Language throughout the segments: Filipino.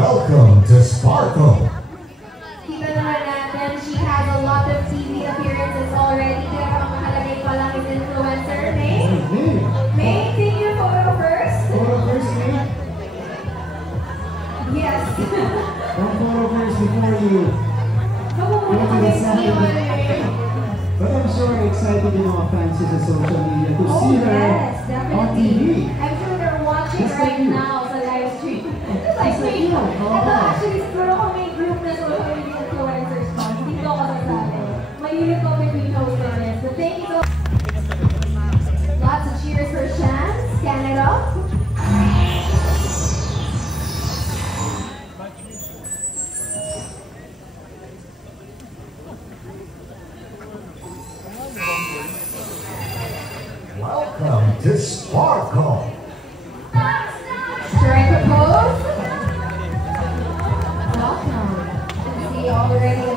Welcome to Sparkle. Kita naman natin, she has a lot of TV appearances already. Kaya ang makalagay pa lang is influencer. May, take your photo first. Photo first, May? Yes. One photo first before you Come go on, to the May. But I'm sure excited in our fans sa social media to see her Yes, on TV. definitely. I'm sure they're watching Just like right you. now sa live stream. Just like Just like me. you. Ito actually, siguro kung may group na social media influencers pa, dito ako sasali. Mahilig ko between hostess. So thank you so much. Lots of cheers for Shan. Scan it up. Welcome to Sparkle. Strike a pose. Welcome. See already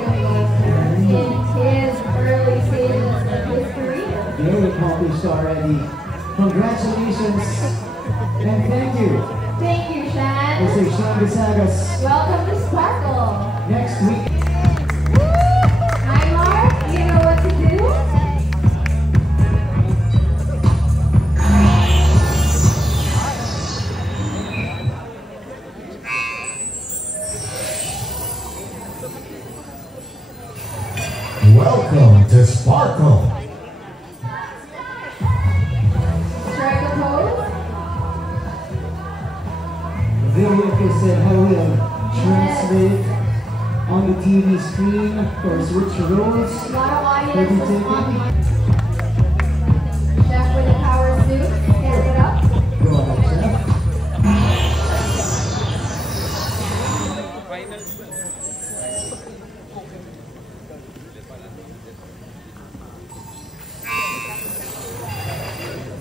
in his early stages of his career. Very accomplished already. Congratulations and thank you. Thank you, Shan. Mr. Sean Bisagas. Welcome to Sparkle. Next week. Hi, Mark. You know what to do? Welcome to Sparkle. Strike a pose. Very interested how will translate on the TV screen or switch roles. A lot of Will be audiences taken. on. Chef with the power suit. Get it up. Go ahead, Chef.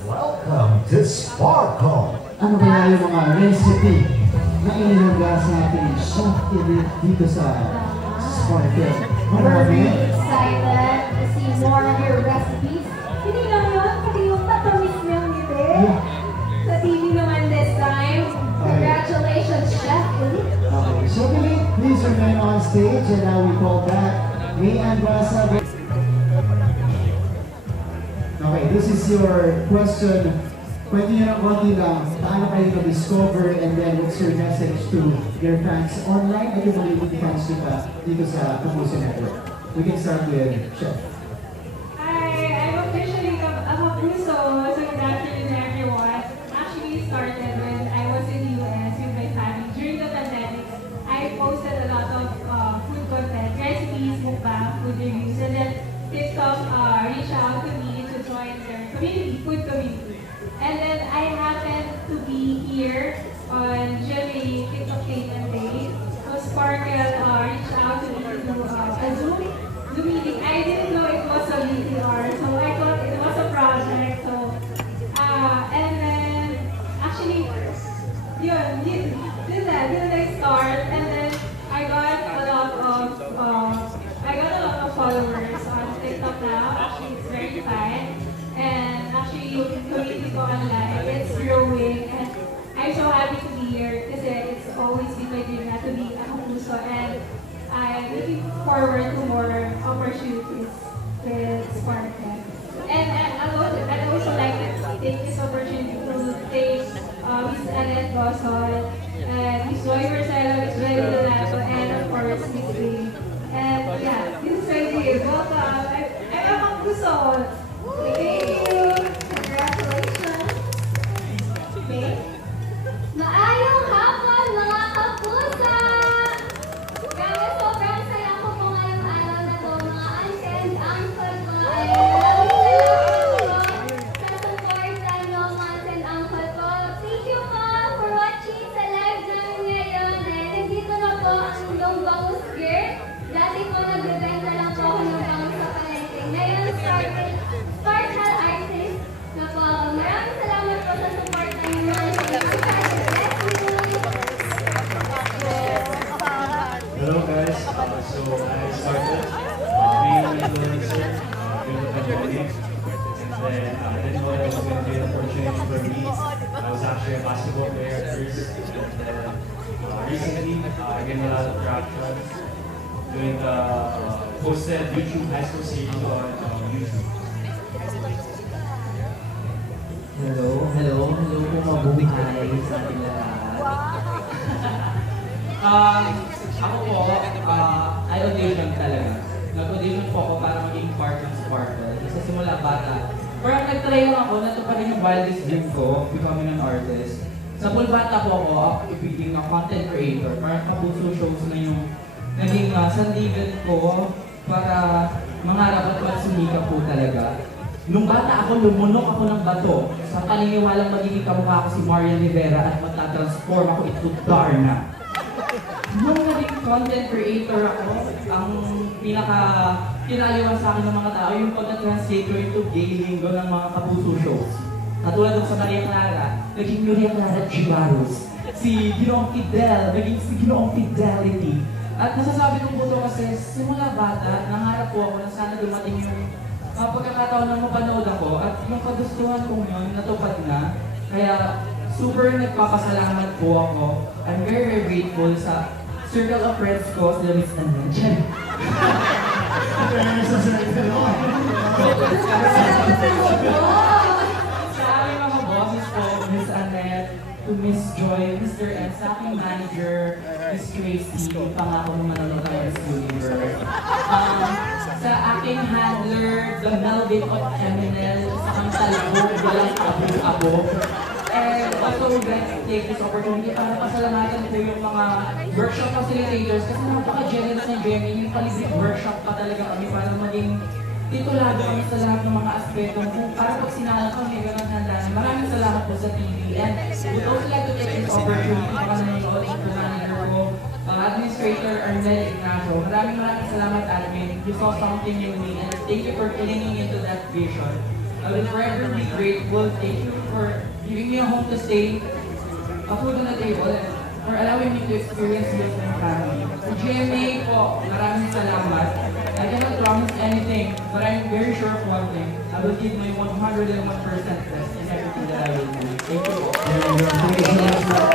Welcome to Sparkle. Ano kaya yung mga recipe na inilagay sa ating chef dito sa Sparkle? We're Marami. really excited to see more of your recipes. Hindi lang yun, pati yung tatamis niyang ngiti. Sa TV naman this time. Congratulations, Chef. Okay, so please remain on stage and now we call back May Andrasa. Okay, this is your question. Pwede nyo ng konti lang, paano kayo na-discover and then what's your message to your fans online at yung mga fans dito sa Kapuso Network? We can start with Chef. Hi, I'm officially a Kapuso, so good afternoon everyone. Actually started when I was in the US with my family. During the pandemic, I posted a lot of food content, recipes, mukbang, food reviews, and then TikTok reached out to me to join their community, food community. And then I happened to be here on GMA TikTok Statement Day. So Sparkle reached out to me through a Zoom meeting. I didn't know it was a VCR, so I thought it was a project. So, and then actually, did I start? And then I got a lot of followers on TikTok now. Actually, it's very fun. And actually, yung community ko online, it's growing. And I'm so happy to be here kasi it's always been my dream na to be a Kapuso. And I'm looking forward to more opportunities with Sparkle. And I'd also like to take this opportunity to thank Miss Annette Gosol, and Miss Joy Marcelo, Miss Joy Donato, and of course, Miss Lee. And yeah, this is right here. Welcome. I'm a Kapuso. Thank you. Congratulations. Okay. Maayong hapon, mga kapusa! Grabe, sobrang saya ko po ngayong araw na to, mga auntie and uncle, mga sa suporta nyo, mga auntie and uncle ko. Thank you po for watching sa live namin ngayon. Nandito na po ang Long Bangus Girl. Dati po nagbebenta lang po ako ng bangus sa palengke. Ngayon, Sparkle Artist na po. Maraming salamat po sa suporta nyo, mga Hello guys, so I started being an influencer during the pandemic, and then I didn't know that it was going to be an opportunity for me. I was actually a basketball player at first, and then Recently, I gained a lot of traction doing the posted YouTube high school series on YouTube. Hello po mabuhay sa ating lahat. Ako po, I audition talaga. Nag-audition po ako para maging part ng Sparkle. Sa simula bata. Parang nag-try lang ako, natuparin yung wildest dream ko, becoming an artist. Sa Pulbata po ako being a content creator. Parang kapuso shows na yung naging sandigan ko para mangarap at magsumika po talaga. Nung bata ako, lumunok ako ng bato sa paniniwalang magiging kamukha ko si Marian Rivera at magta-transform ako into Darna. Nung naging content creator ako, ang pinaka-kinaliwan sa akin ng mga tao yung pagka-translate ko into gay lingo ng mga kapuso shows. Katulad ng sa Maria Clara, naging Maria Clara Chibaros. Si Ginoong Fidel, naging si Ginoong Fidelity. At nasasabi kong po ito kasi simula bata, nangarap po ako na sana dumating yung pagkakataon na mapanood ako at yung kagustuhan kong yun natupad na. Kaya super nagpapasalamat po ako. I'm very, very grateful sa circle of friends ko, sila Miss Annette. Sa aming mga bosses po, Miss Annette, to Miss Joy, Mr. M, sa aking manager, Miss Tracy, pangako mo manonood tayo Miss Universe. Sa aking handler, the Melvin of Eminel, sa kang talabo, walang abo-abo. And also, we'd like to take this opportunity para pasalamatan po yung mga workshop facilitators kasi napaka-generous ng Jenny, yung palibreng workshop pa talaga kami para maging titulado kami sa lahat ng mga aspeto kung para pag sinalang kami ganang handaan. Maraming salamat po sa TV and we'd also like to take this opportunity para nanonood sa manager ko, Administrator Arnel Ignacio. Maraming salamat, admin. You saw something in me and thank you for clinging into that vision. I will forever be grateful. Thank you for giving me a home to stay, a food on the table, and for allowing me to experience this with my family. Sa GMA po, maraming salamat. I cannot promise anything, but I'm very sure of one thing. I will give my 101% best in everything that I will do. Thank you.